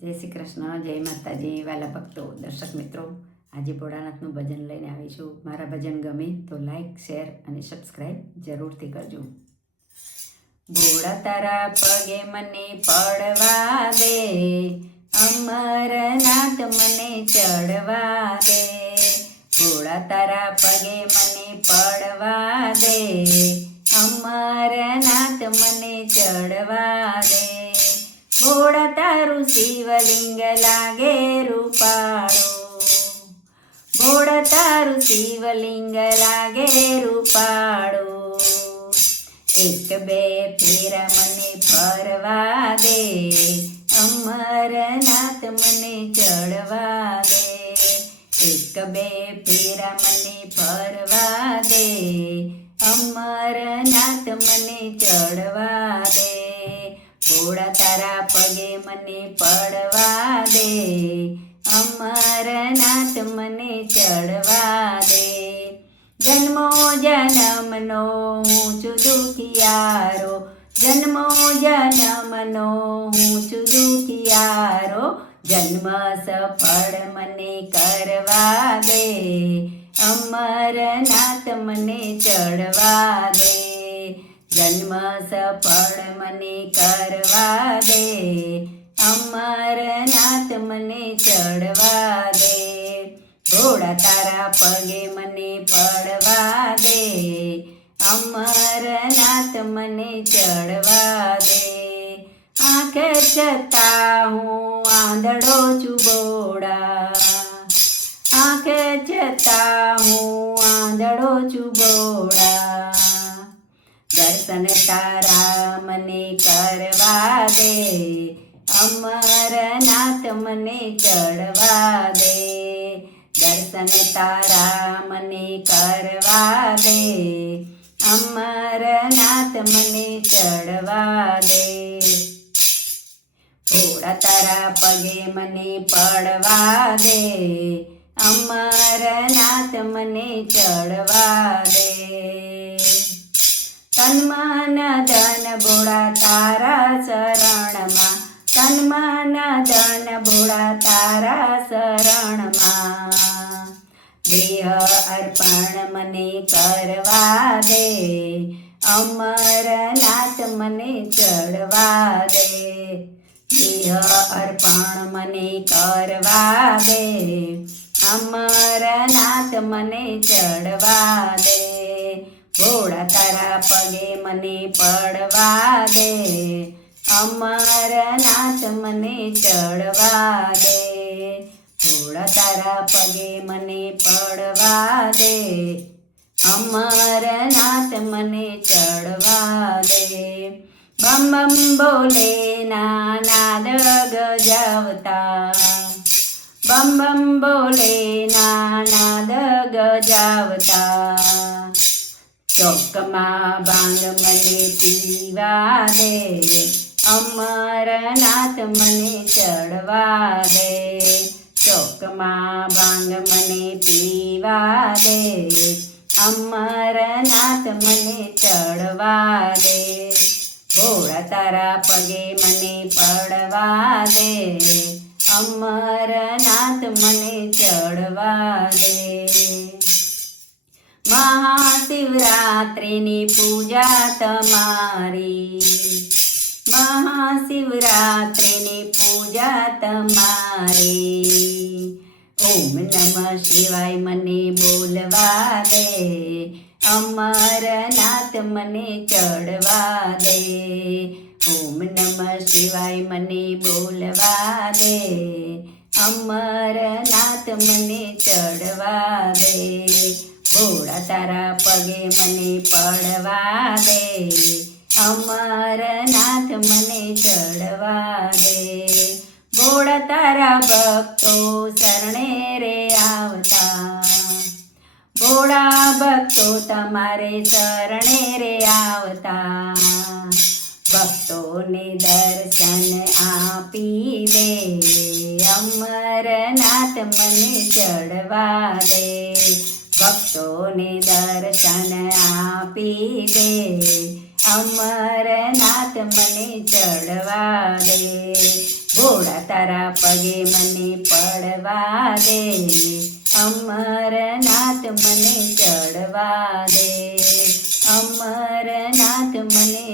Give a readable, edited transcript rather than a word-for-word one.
જય શ્રી કૃષ્ણ, જય માતાજી, વાલા ભક્તો, દર્શક મિત્રો. આજે ભોળાનાથનું ભજન લઈને આવીશું. મારા ભજન ગમે તો લાઈક, શેર અને સબસ્ક્રાઈબ જરૂરથી કરજો. ભોળા તારા પગે મને પડવા દે, અમરનાથ મને ચડવા દે. ભોળા તારા પગે મને પડવા દે, અમરનાથ મને ચડવા દે. ભોળા તારું શિવલિંગ લાગે રૂપાળો, ભોળા તારું શિવલિંગ લાગે રૂપાળો. એક બે ફેરા મને ફરવા દે, અમરનાથ મને ચડવા દે. એક બે ફેરા મને ફરવા દે, અમરનાથ મને ચડવા દે. ભોળા તારા પગે મને પડવા દે, અમરનાથ મને ચડવા દે. જન્મો જન્મનો હું છું દુખિયારો, જન્મો જન્મનો હું છું દુખિયારો. જન્મ સફળ મને કરવા દે, અમરનાથ મને ચડવા દે. જન્મ સફળ મને કરવા દે, અમરનાથ મને ચડવા દે. ભોળા તારા પગે મને પડવા દે, અમરનાથ મને ચડવા દે. આંખે છતાં હું આંધળો છું ભોળા, આંખે છતાં હું આંધળો છું ભોળા. દર્શન તારા મને કરવા દે, અમરનાથ મને ચડવા દે. દર્શન તારા મને કરવા દે, અમરનાથ મને ચડવા દે. ભોળા તારા પગે મને પડવા દે, અમરનાથ મને ચડવા દે. તન મન ધન ભોળા તારા શરણમાં, તન મન ધન ભોળા તારા શરણમાં. દેહ અર્પણ મને કરવા દે, અમરનાથ મને ચડવા દે. દેહ અર્પણ મને કરવા દે, અમરનાથ મને ચડવા દે. ભોળા તારા પગે મને પડવા દે, અમરનાથ મને ચડવા દે. ભોળા તારા પગે મને પડવા દે, અમરનાથ મને ચડવા દે. બમ બમ બોલે નાદ ગજાવતા, બમ બમ બોલે નાદ ગજાવતા. ચોકમાં ભાંગ મને પીવા દે, અમરનાથ મને ચડવા દે. ચોકમાં ભાંગ મને પીવા દે, અમરનાથ મને ચડવા દે. ભોળા તારા પગે મને પડવા દે, અમરનાથ મને ચડવા દે. મહાશિવરાત્રિની પૂજા તમારી, મહાશિવરાત્રિની પૂજા તમારી. ઓમ નમઃ શિવાય મને બોલવા દે, અમરનાથ મને ચડવા દે. ઓમ નમઃ શિવાય મને બોલવા દે, અમરનાથ મને ચડવા દે. ભોળા તારા પગે મને પડવા દે, અમરનાથ મને ચડવા દે. ભોળા તારા ભક્તો શરણે રે આવતા, ભોળા ભક્તો તમારે શરણે રે આવતા. ભક્તોને દર્શન આપી દે, અમરનાથ મને ચડવા દે. ભક્તોને દર્શન આપી દે, અમરનાથ મને ચડવા દે. ભોળા તારા પગે મને પડવા દે, અમરનાથ મને ચડવા દે, અમરનાથ મને